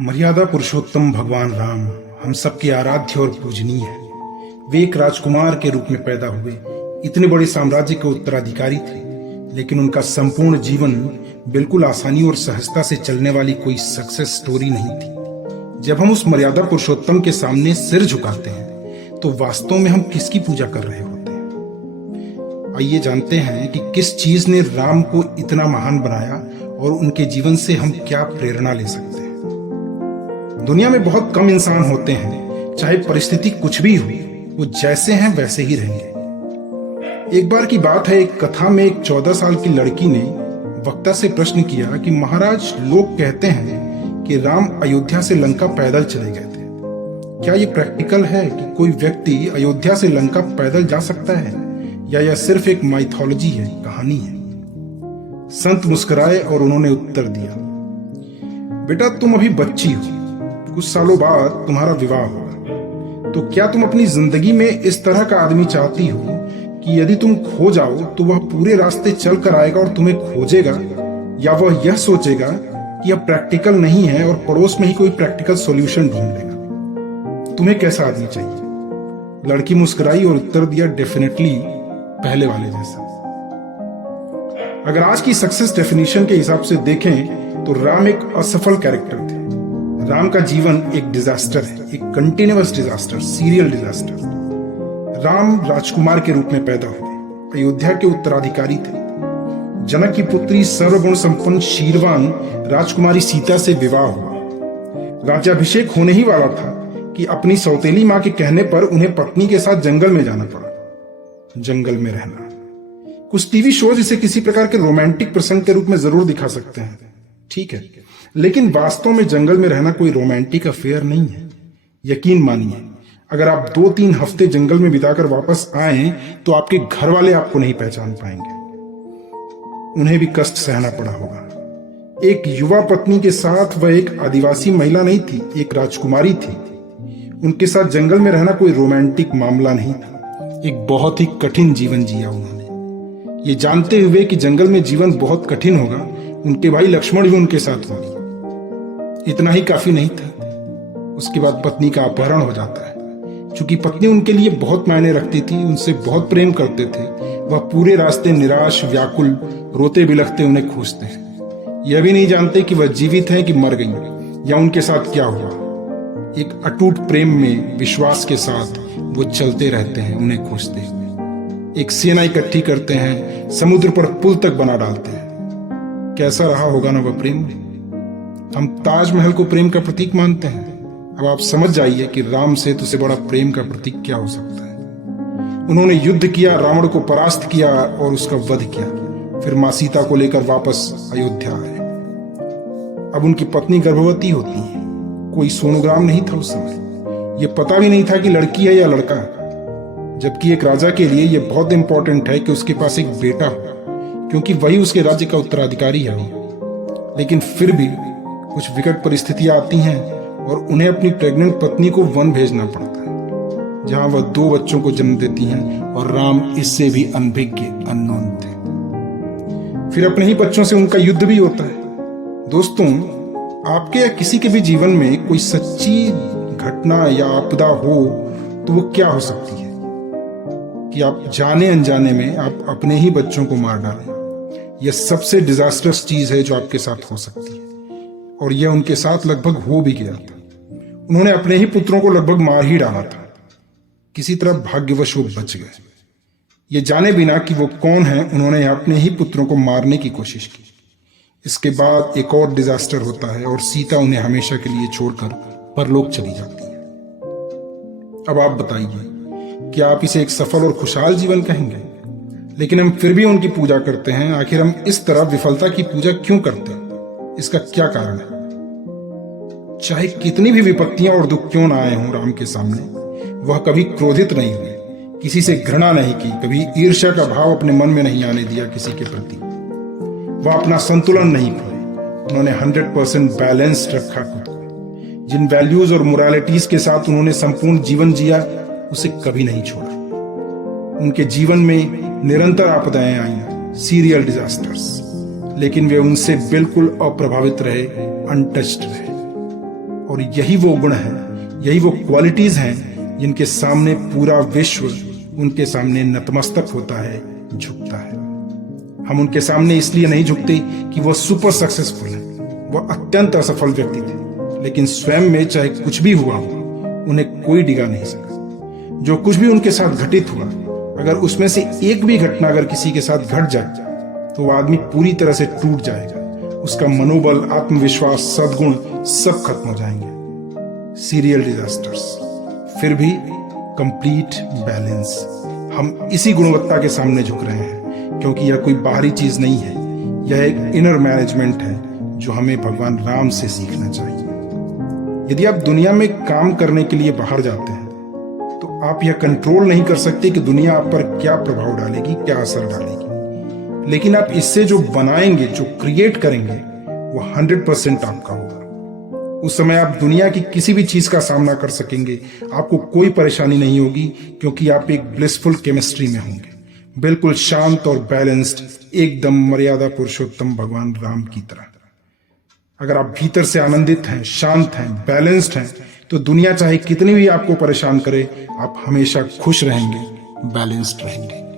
मर्यादा पुरुषोत्तम भगवान राम हम सबके आराध्य और पूजनीय है। वे एक राजकुमार के रूप में पैदा हुए, इतने बड़े साम्राज्य के उत्तराधिकारी थे, लेकिन उनका संपूर्ण जीवन बिल्कुल आसानी और सहजता से चलने वाली कोई सक्सेस स्टोरी नहीं थी। जब हम उस मर्यादा पुरुषोत्तम के सामने सिर झुकाते हैं तो वास्तव में हम किसकी पूजा कर रहे होते हैं? आइए जानते हैं कि किस चीज ने राम को इतना महान बनाया और उनके जीवन से हम क्या प्रेरणा ले सकते हैं। दुनिया में बहुत कम इंसान होते हैं, चाहे परिस्थिति कुछ भी हो, वो जैसे हैं वैसे ही रहेंगे। एक बार की बात है, एक कथा में एक 14 साल की लड़की ने वक्ता से प्रश्न किया कि महाराज, लोग कहते हैं कि राम अयोध्या से लंका पैदल चले गए थे। क्या ये प्रैक्टिकल है कि कोई व्यक्ति अयोध्या से लंका पैदल जा सकता है, या यह सिर्फ एक माइथोलॉजी है, कहानी है? संत मुस्कुराए और उन्होंने उत्तर दिया, बेटा तुम अभी बच्ची हो, कुछ सालों बाद तुम्हारा विवाह होगा, तो क्या तुम अपनी जिंदगी में इस तरह का आदमी चाहती हो कि यदि तुम खो जाओ तो वह पूरे रास्ते चल कर आएगा और तुम्हें खोजेगा, या वह यह सोचेगा कि यह प्रैक्टिकल नहीं है और पड़ोस में ही कोई प्रैक्टिकल सॉल्यूशन ढूंढ लेगा? तुम्हें कैसा आदमी चाहिए? लड़की मुस्कुराई और उत्तर दिया, डेफिनेटली पहले वाले जैसा। अगर आज की सक्सेस डेफिनेशन के हिसाब से देखें तो राम एक असफल कैरेक्टर थे। राम का जीवन एक डिजास्टर है, एक continuous disaster, serial disaster. Ram Rajkumar के रूप में पैदा हुए, अयोध्या के उत्तराधिकारी थे। जनक की पुत्री सर्वगुण संपन्न शीलवान राजकुमारी सीता से विवाह हुआ। राज्याभिषेक होने ही वाला था कि अपनी सौतेली मां के कहने पर उन्हें पत्नी के साथ जंगल में जाना पड़ा। जंगल में रहना, कुछ टीवी शोज इसे किसी प्रकार के रोमांटिक प्रसंग के रूप में जरूर दिखा सकते हैं, ठीक है, लेकिन वास्तव में जंगल में रहना कोई रोमांटिक अफेयर नहीं है। यकीन मानिए, अगर आप 2-3 हफ्ते जंगल में बिताकर वापस आए तो आपके घर वाले आपको नहीं पहचान पाएंगे। उन्हें भी कष्ट सहना पड़ा होगा। एक युवा पत्नी के साथ वह एक आदिवासी महिला नहीं थी, एक राजकुमारी थी। उनके साथ जंगल में रहना कोई रोमांटिक मामला नहीं था। एक बहुत ही कठिन जीवन जिया उन्होंने। ये जानते हुए कि जंगल में जीवन बहुत कठिन होगा, उनके भाई लक्ष्मण भी उनके साथ हुए। इतना ही काफी नहीं था, उसके बाद पत्नी का अपहरण हो जाता है। चूंकि पत्नी उनके लिए बहुत मायने रखती थी, उनसे बहुत प्रेम करते थे, वह पूरे रास्ते निराश, व्याकुल, रोते बिलखते उन्हें खोजते हैं। यह भी नहीं जानते कि वह जीवित हैं कि मर गई, या उनके साथ क्या हुआ। एक अटूट प्रेम में विश्वास के साथ वो चलते रहते हैं उन्हें खोजते हुए। एक सेना इकट्ठी करते हैं, समुद्र पर पुल तक बना डालते हैं। कैसा रहा होगा ना वह प्रेम। हम ताजमहल को प्रेम का प्रतीक मानते हैं। अब आप समझ जाइए कि राम सेतु से बड़ा प्रेम का प्रतीक क्या हो सकता है। उन्होंने युद्ध किया, रावण को परास्त किया और उसका वध किया। फिर मां सीता को लेकर वापस अयोध्या आए। अब उनकी पत्नी गर्भवती होती है। कोई सोनोग्राम नहीं था उस समय। यह पता भी नहीं था कि लड़की है या लड़का, जबकि एक राजा के लिए यह बहुत इंपॉर्टेंट है कि उसके पास एक बेटा हो, क्योंकि वही उसके राज्य का उत्तराधिकारी है। लेकिन फिर भी कुछ विकट परिस्थितियां आती हैं और उन्हें अपनी प्रेग्नेंट पत्नी को वन भेजना पड़ता है, जहां वह 2 बच्चों को जन्म देती हैं, और राम इससे भी अनभिज्ञ, अननोन थे। फिर अपने ही बच्चों से उनका युद्ध भी होता है। दोस्तों, आपके या किसी के भी जीवन में कोई सच्ची घटना या आपदा हो तो वो क्या हो सकती है कि आप जाने अनजाने में आप अपने ही बच्चों को मार डालें। यह सबसे डिजास्टर्स चीज है जो आपके साथ हो सकती है, और यह उनके साथ लगभग हो भी गया था। उन्होंने अपने ही पुत्रों को लगभग मार ही डाला था। किसी तरह भाग्यवश वो बच गए। ये जाने बिना कि वो कौन है, उन्होंने अपने ही पुत्रों को मारने की कोशिश की। इसके बाद एक और डिजास्टर होता है और सीता उन्हें हमेशा के लिए छोड़कर परलोक चली जाती है। अब आप बताइए, क्या आप इसे एक सफल और खुशहाल जीवन कहेंगे? लेकिन हम फिर भी उनकी पूजा करते हैं। आखिर हम इस तरह विफलता की पूजा क्यों करते हैं? इसका क्या कारण है? चाहे कितनी भी विपत्तियां और दुख क्यों ना आए हों राम के सामने, वह कभी क्रोधित नहीं हुए, किसी से घृणा नहीं की, कभी ईर्ष्या का भाव अपने मन में नहीं आने दिया किसी के प्रति। वह अपना संतुलन नहीं खोए। उन्होंने 100% बैलेंस्ड रखा खुद को। जिन वैल्यूज और मोरालिटीज के साथ उन्होंने संपूर्ण जीवन जिया, उसे कभी नहीं छोड़ा। उनके जीवन में निरंतर आपदाएं आई, सीरियल डिजास्टर्स, लेकिन वे उनसे बिल्कुल अप्रभावित रहे, अनटच्ड रहे। और यही वो गुण है, यही वो क्वालिटीज हैं जिनके सामने पूरा विश्व उनके सामने नतमस्तक होता है, झुकता है। हम उनके सामने इसलिए नहीं झुकते कि वह सुपर सक्सेसफुल है, वह अत्यंत असफल व्यक्ति थे, लेकिन स्वयं में चाहे कुछ भी हुआ हो उन्हें कोई डिगा नहीं सका। जो कुछ भी उनके साथ घटित हुआ, अगर उसमें से एक भी घटना अगर किसी के साथ घट जाए तो वह आदमी पूरी तरह से टूट जाएगा, उसका मनोबल, आत्मविश्वास, सद्गुण सब खत्म हो जाएंगे। सीरियल डिजास्टर्स, फिर भी कंप्लीट बैलेंस। हम इसी गुणवत्ता के सामने झुक रहे हैं क्योंकि यह कोई बाहरी चीज नहीं है, यह एक इनर मैनेजमेंट है जो हमें भगवान राम से सीखना चाहिए। यदि आप दुनिया में काम करने के लिए बाहर जाते हैं तो आप यह कंट्रोल नहीं कर सकते कि दुनिया आप पर क्या प्रभाव डालेगी, क्या असर डालेगी, लेकिन आप इससे जो बनाएंगे, जो क्रिएट करेंगे, वो 100% आपका होगा। उस समय आप दुनिया की किसी भी चीज का सामना कर सकेंगे, आपको कोई परेशानी नहीं होगी क्योंकि आप एक ब्लिसफुल केमिस्ट्री में होंगे, बिल्कुल शांत और बैलेंस्ड, एकदम मर्यादा पुरुषोत्तम भगवान राम की तरह। अगर आप भीतर से आनंदित हैं, शांत हैं, बैलेंस्ड हैं, तो दुनिया चाहे कितनी भी आपको परेशान करे, आप हमेशा खुश रहेंगे, बैलेंस्ड रहेंगे।